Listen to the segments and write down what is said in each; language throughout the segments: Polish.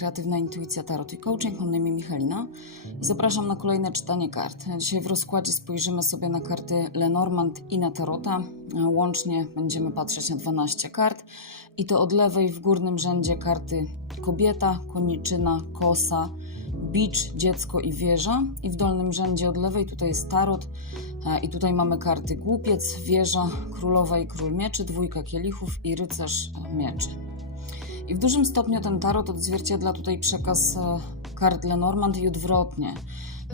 Kreatywna Intuicja Tarot i Coaching. Mam na imię Michalina i zapraszam na kolejne czytanie kart. Dzisiaj w rozkładzie spojrzymy sobie na karty Lenormand i na Tarota. Łącznie będziemy patrzeć na 12 kart i to od lewej w górnym rzędzie karty kobieta, koniczyna, kosa, bicz, dziecko i wieża i w dolnym rzędzie od lewej tutaj jest Tarot i tutaj mamy karty głupiec, wieża, królowa i król mieczy, dwójka kielichów i rycerz mieczy. I w dużym stopniu ten tarot odzwierciedla tutaj przekaz e, kart Lenormand i odwrotnie.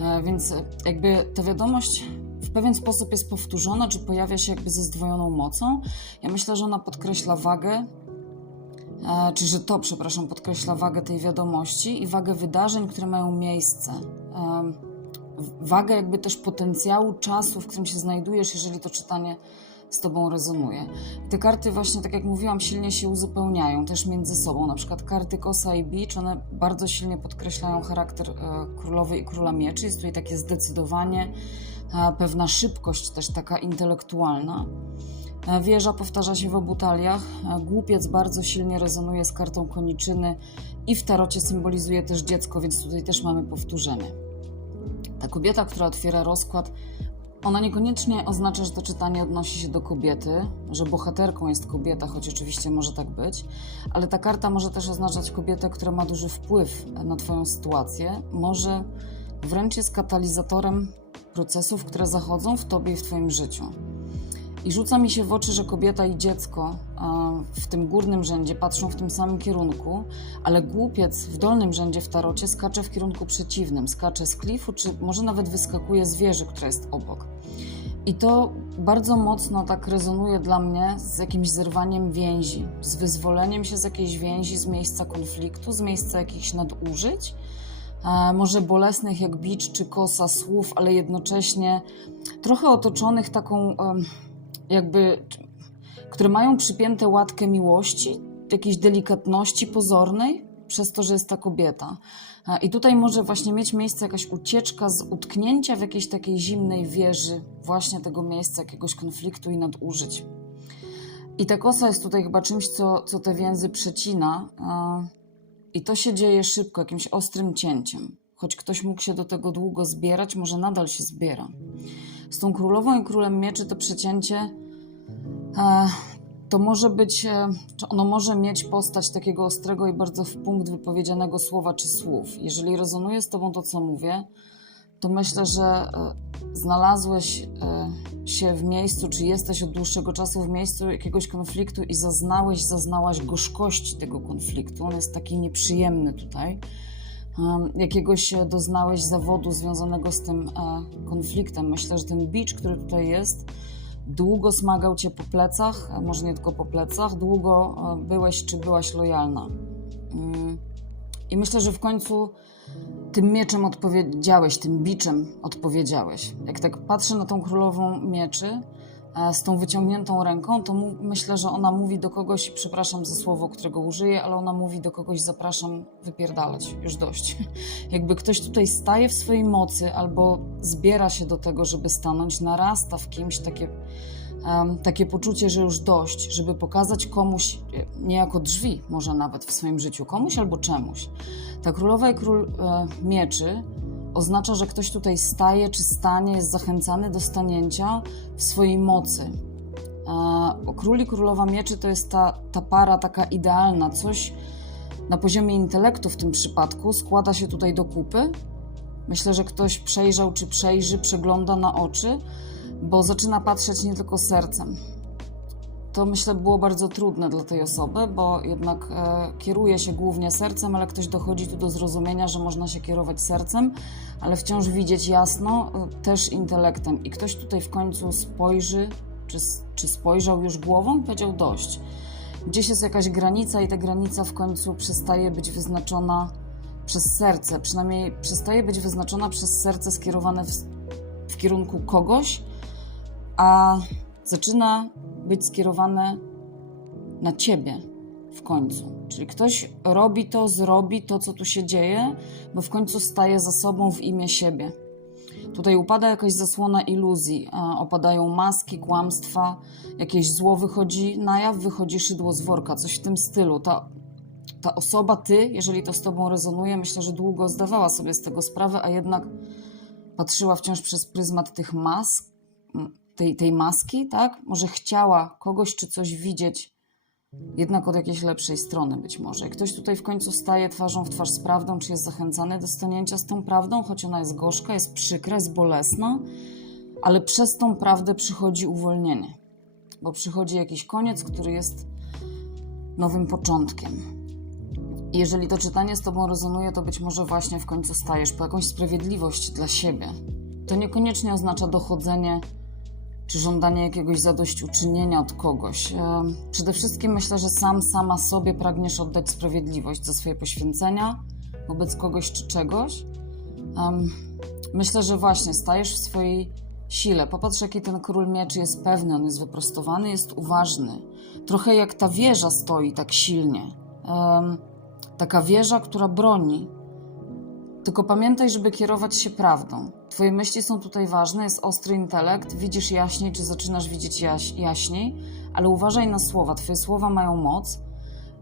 E, Więc jakby ta wiadomość w pewien sposób jest powtórzona, czy pojawia się jakby ze zdwojoną mocą. Ja myślę, że ona podkreśla wagę, e, czy że to, przepraszam, podkreśla wagę tej wiadomości i wagę wydarzeń, które mają miejsce. Wagę jakby też potencjału czasu, w którym się znajdujesz, jeżeli to czytanie z Tobą rezonuje. Te karty właśnie, tak jak mówiłam, silnie się uzupełniają też między sobą. Na przykład karty Kosa i Beach, one bardzo silnie podkreślają charakter e, królowej i króla mieczy. Jest tutaj takie zdecydowanie, e, pewna szybkość też taka intelektualna. E, Wieża powtarza się w obu taliach. Głupiec bardzo silnie rezonuje z kartą koniczyny i w tarocie symbolizuje też dziecko, więc tutaj też mamy powtórzenie. Ta kobieta, która otwiera rozkład, ona niekoniecznie oznacza, że to czytanie odnosi się do kobiety, że bohaterką jest kobieta, choć oczywiście może tak być, ale ta karta może też oznaczać kobietę, która ma duży wpływ na Twoją sytuację, może wręcz jest katalizatorem procesów, które zachodzą w Tobie i w Twoim życiu. I rzuca mi się w oczy, że kobieta i dziecko a, w tym górnym rzędzie patrzą w tym samym kierunku, ale głupiec w dolnym rzędzie w tarocie skacze w kierunku przeciwnym, skacze z klifu, czy może nawet wyskakuje z wieży, która jest obok. I to bardzo mocno tak rezonuje dla mnie z jakimś zerwaniem więzi, z wyzwoleniem się z jakiejś więzi, z miejsca konfliktu, z miejsca jakichś nadużyć, e, może bolesnych jak bicz czy kosa słów, ale jednocześnie trochę otoczonych taką jakby, które mają przypięte łatkę miłości, jakiejś delikatności pozornej, przez to, że jest ta kobieta. E, I tutaj może właśnie mieć miejsce jakaś ucieczka z utknięcia w jakiejś takiej zimnej wieży, właśnie tego miejsca jakiegoś konfliktu i nadużyć. I ta kosa jest tutaj chyba czymś, co, co te więzy przecina. e, I to się dzieje szybko, jakimś ostrym cięciem. Choć ktoś mógł się do tego długo zbierać, może nadal się zbiera. Z tą królową i królem mieczy to przecięcie e, to może być, e, czy ono może mieć postać takiego ostrego i bardzo w punkt wypowiedzianego słowa czy słów. Jeżeli rezonuje z Tobą to, co mówię, to myślę, że e, znalazłeś się w miejscu, czy jesteś od dłuższego czasu w miejscu jakiegoś konfliktu i zaznałeś, zaznałaś gorzkości tego konfliktu. On jest taki nieprzyjemny tutaj. Jakiegoś e, doznałeś zawodu związanego z tym e, konfliktem. Myślę, że ten bicz, który tutaj jest, długo smagał cię po plecach, a może nie tylko po plecach, długo e, byłeś czy byłaś lojalna. Mm. I myślę, że w końcu tym mieczem odpowiedziałeś, tym biczem odpowiedziałeś. Jak tak patrzę na tą królową mieczy e, z tą wyciągniętą ręką, to myślę, że ona mówi do kogoś, przepraszam za słowo, którego użyję, ale ona mówi do kogoś, zapraszam wypierdalać, już dość. Jakby ktoś tutaj staje w swojej mocy albo zbiera się do tego, żeby stanąć, narasta w kimś takie, em, takie poczucie, że już dość, żeby pokazać komuś, e, niejako drzwi może nawet w swoim życiu, komuś albo czemuś. Ta królowa i król e, mieczy oznacza, że ktoś tutaj staje czy stanie, jest zachęcany do stanięcia w swojej mocy. Król i królowa mieczy to jest ta, ta para taka idealna, coś na poziomie intelektu w tym przypadku składa się tutaj do kupy. Myślę, że ktoś przejrzał czy przejrzy, przegląda na oczy, bo zaczyna patrzeć nie tylko sercem. To myślę było bardzo trudne dla tej osoby, bo jednak e, kieruje się głównie sercem, ale ktoś dochodzi tu do zrozumienia, że można się kierować sercem, ale wciąż widzieć jasno e, też intelektem. I ktoś tutaj w końcu spojrzy, czy, czy spojrzał już głową, powiedział dość. Gdzieś jest jakaś granica i ta granica w końcu przestaje być wyznaczona przez serce, przynajmniej przestaje być wyznaczona przez serce skierowane w, w kierunku kogoś, a zaczyna być skierowane na ciebie w końcu. Czyli ktoś robi to, zrobi to, co tu się dzieje, bo w końcu staje za sobą w imię siebie. Tutaj upada jakaś zasłona iluzji, a opadają maski, kłamstwa, jakieś zło wychodzi na jaw, wychodzi szydło z worka, coś w tym stylu. Ta ta osoba, ty, jeżeli to z tobą rezonuje, myślę, że długo zdawała sobie z tego sprawę, a jednak patrzyła wciąż przez pryzmat tych mask, m, tej, tej maski, tak? Może chciała kogoś czy coś widzieć, jednak od jakiejś lepszej strony być może. I ktoś tutaj w końcu staje twarzą w twarz z prawdą, czy jest zachęcany do stanięcia z tą prawdą, choć ona jest gorzka, jest przykra, jest bolesna, ale przez tą prawdę przychodzi uwolnienie, bo przychodzi jakiś koniec, który jest nowym początkiem. I jeżeli to czytanie z Tobą rezonuje, to być może właśnie w końcu stajesz po jakąś sprawiedliwość dla siebie. To niekoniecznie oznacza dochodzenie czy żądanie jakiegoś zadośćuczynienia od kogoś. Em, Przede wszystkim myślę, że sam, sama sobie pragniesz oddać sprawiedliwość za swoje poświęcenia wobec kogoś czy czegoś. Myślę, że właśnie stajesz w swojej sile. Popatrz, jaki ten król mieczy jest pewny, on jest wyprostowany, jest uważny. Trochę jak ta wieża stoi tak silnie. Taka wieża, która broni. Tylko pamiętaj, żeby kierować się prawdą. Twoje myśli są tutaj ważne, jest ostry intelekt, widzisz jaśniej, czy zaczynasz widzieć jaś, jaśniej, ale uważaj na słowa. Twoje słowa mają moc.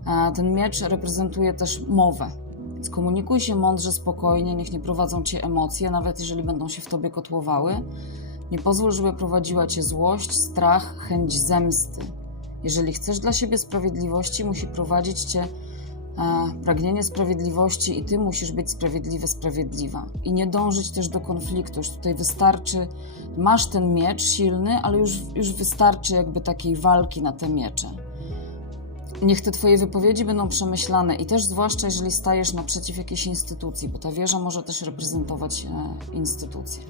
E, Ten miecz reprezentuje też mowę. Więc komunikuj się mądrze, spokojnie, niech nie prowadzą cię emocje, nawet jeżeli będą się w tobie kotłowały. Nie pozwól, żeby prowadziła cię złość, strach, chęć zemsty. Jeżeli chcesz dla siebie sprawiedliwości, musi prowadzić cię pragnienie sprawiedliwości i ty musisz być sprawiedliwy, sprawiedliwa. I nie dążyć też do konfliktu. Już tutaj wystarczy, masz ten miecz silny, ale już, już wystarczy jakby takiej walki na te miecze. Niech te twoje wypowiedzi będą przemyślane i też zwłaszcza jeżeli stajesz naprzeciw jakiejś instytucji, bo ta wieża może też reprezentować e, instytucję.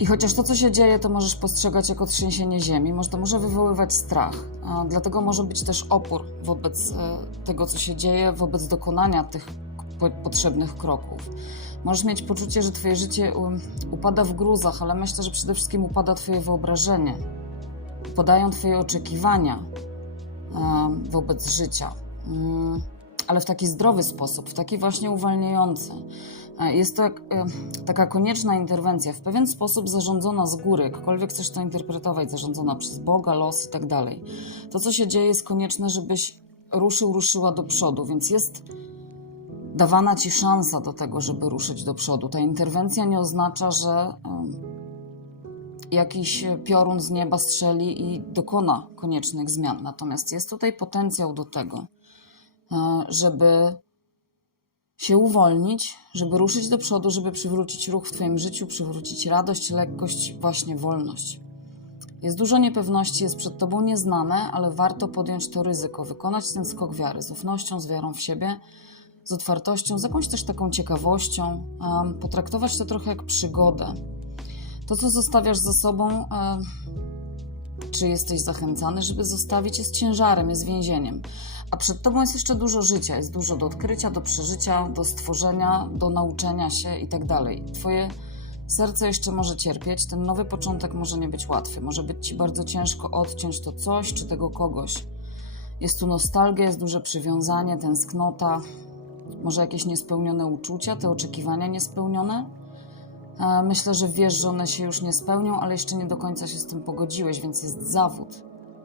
I chociaż to, co się dzieje, to możesz postrzegać jako trzęsienie ziemi, może to może wywoływać strach. Dlatego może być też opór wobec e, tego, co się dzieje, wobec dokonania tych po- potrzebnych kroków. Możesz mieć poczucie, że twoje życie upada w gruzach, ale myślę, że przede wszystkim upada twoje wyobrażenie. Upadają twoje oczekiwania e, wobec życia. Mm, ale w taki zdrowy sposób, w taki właśnie uwalniający. E, Jest to e, taka konieczna interwencja, w pewien sposób zarządzona z góry, jakkolwiek chcesz to interpretować, zarządzona przez Boga, los i tak dalej. To, co się dzieje, jest konieczne, żebyś ruszył, ruszyła do przodu, więc jest dawana ci szansa do tego, żeby ruszyć do przodu. Ta interwencja nie oznacza, że jakiś piorun z nieba strzeli i dokona koniecznych zmian. Natomiast jest tutaj potencjał do tego, e, żeby się uwolnić, żeby ruszyć do przodu, żeby przywrócić ruch w Twoim życiu, przywrócić radość, lekkość, właśnie wolność. Jest dużo niepewności, jest przed Tobą nieznane, ale warto podjąć to ryzyko, wykonać ten skok wiary z ufnością, z wiarą w siebie, z otwartością, z jakąś też taką ciekawością, potraktować to trochę jak przygodę. To, co zostawiasz za sobą, czy jesteś zachęcany, żeby zostawić, jest ciężarem, jest więzieniem. A przed tobą jest jeszcze dużo życia, jest dużo do odkrycia, do przeżycia, do stworzenia, do nauczenia się i tak. Twoje serce jeszcze może cierpieć, ten nowy początek może nie być łatwy, może być ci bardzo ciężko odciąć to coś czy tego kogoś. Jest tu nostalgia, jest duże przywiązanie, tęsknota, może jakieś niespełnione uczucia, te oczekiwania niespełnione. Myślę, że wiesz, że one się już nie spełnią, ale jeszcze nie do końca się z tym pogodziłeś, więc jest zawód.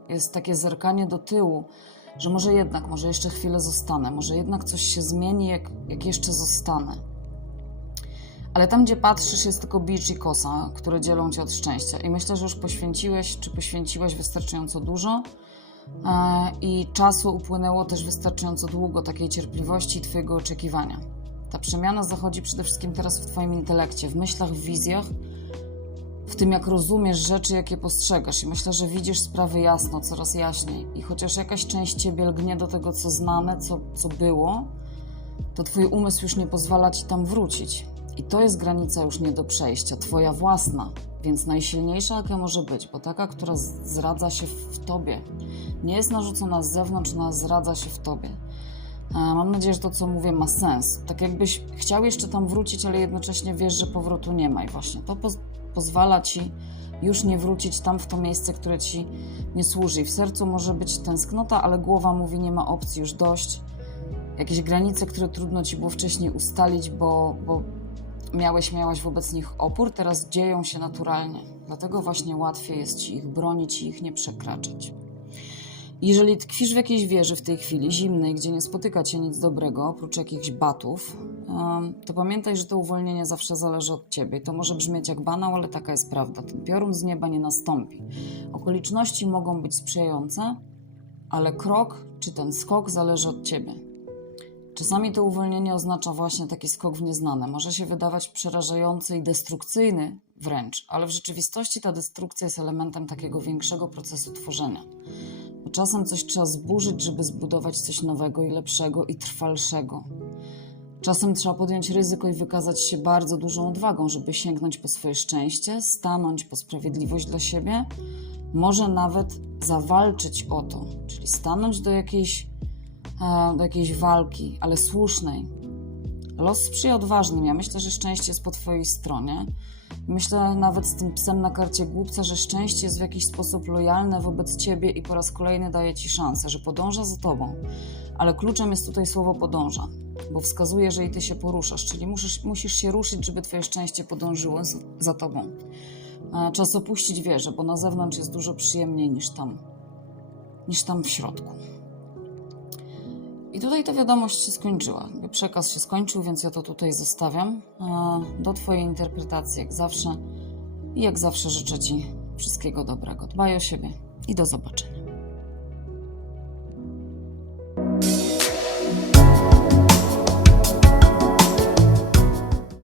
Jest takie zerkanie do tyłu, że może jednak, może jeszcze chwilę zostanę, może jednak coś się zmieni, jak, jak jeszcze zostanę. Ale tam, gdzie patrzysz, jest tylko bicz i kosa, które dzielą cię od szczęścia. I myślę, że już poświęciłeś, czy poświęciłaś wystarczająco dużo e, i czasu upłynęło też wystarczająco długo takiej cierpliwości i Twojego oczekiwania. Ta przemiana zachodzi przede wszystkim teraz w Twoim intelekcie, w myślach, w wizjach, w tym, jak rozumiesz rzeczy, jakie postrzegasz. I myślę, że widzisz sprawy jasno, coraz jaśniej. I chociaż jakaś część ciebie lgnie do tego, co znane, co, co było, to twój umysł już nie pozwala ci tam wrócić. I to jest granica już nie do przejścia, twoja własna, więc najsilniejsza, jaka może być, bo taka, która z- zradza się w tobie. Nie jest narzucona z zewnątrz, ona zradza się w tobie. Mam nadzieję, że to, co mówię, ma sens. Tak jakbyś chciał jeszcze tam wrócić, ale jednocześnie wiesz, że powrotu nie ma. I właśnie to poz- pozwala ci już nie wrócić tam w to miejsce, które ci nie służy. I w sercu może być tęsknota, ale głowa mówi, nie ma opcji, już dość. Jakieś granice, które trudno ci było wcześniej ustalić, bo, bo miałeś, miałaś wobec nich opór, teraz dzieją się naturalnie. Dlatego właśnie łatwiej jest ci ich bronić i ich nie przekraczać. Jeżeli tkwisz w jakiejś wieży w tej chwili, zimnej, gdzie nie spotyka cię nic dobrego, oprócz jakichś batów, to pamiętaj, że to uwolnienie zawsze zależy od ciebie. To może brzmieć jak banał, ale taka jest prawda. Ten piorun z nieba nie nastąpi. Okoliczności mogą być sprzyjające, ale krok czy ten skok zależy od ciebie. Czasami to uwolnienie oznacza właśnie taki skok w nieznane. Może się wydawać przerażający i destrukcyjny wręcz, ale w rzeczywistości ta destrukcja jest elementem takiego większego procesu tworzenia. Czasem coś trzeba zburzyć, żeby zbudować coś nowego i lepszego i trwalszego. Czasem trzeba podjąć ryzyko i wykazać się bardzo dużą odwagą, żeby sięgnąć po swoje szczęście, stanąć po sprawiedliwość dla siebie, może nawet zawalczyć o to, czyli stanąć do jakiejś, e, do jakiejś walki, ale słusznej. Los sprzyja odważnym. Ja myślę, że szczęście jest po Twojej stronie. Myślę nawet z tym psem na karcie głupca, że szczęście jest w jakiś sposób lojalne wobec Ciebie i po raz kolejny daje Ci szansę, że podąża za Tobą. Ale kluczem jest tutaj słowo podąża, bo wskazuje, że i Ty się poruszasz, czyli musisz, musisz się ruszyć, żeby Twoje szczęście podążyło z, za Tobą. Czas opuścić wieżę, bo na zewnątrz jest dużo przyjemniej niż tam, niż tam w środku. I tutaj ta wiadomość się skończyła. Przekaz się skończył, więc ja to tutaj zostawiam do Twojej interpretacji, jak zawsze. I jak zawsze życzę Ci wszystkiego dobrego. Dbaj o siebie i do zobaczenia.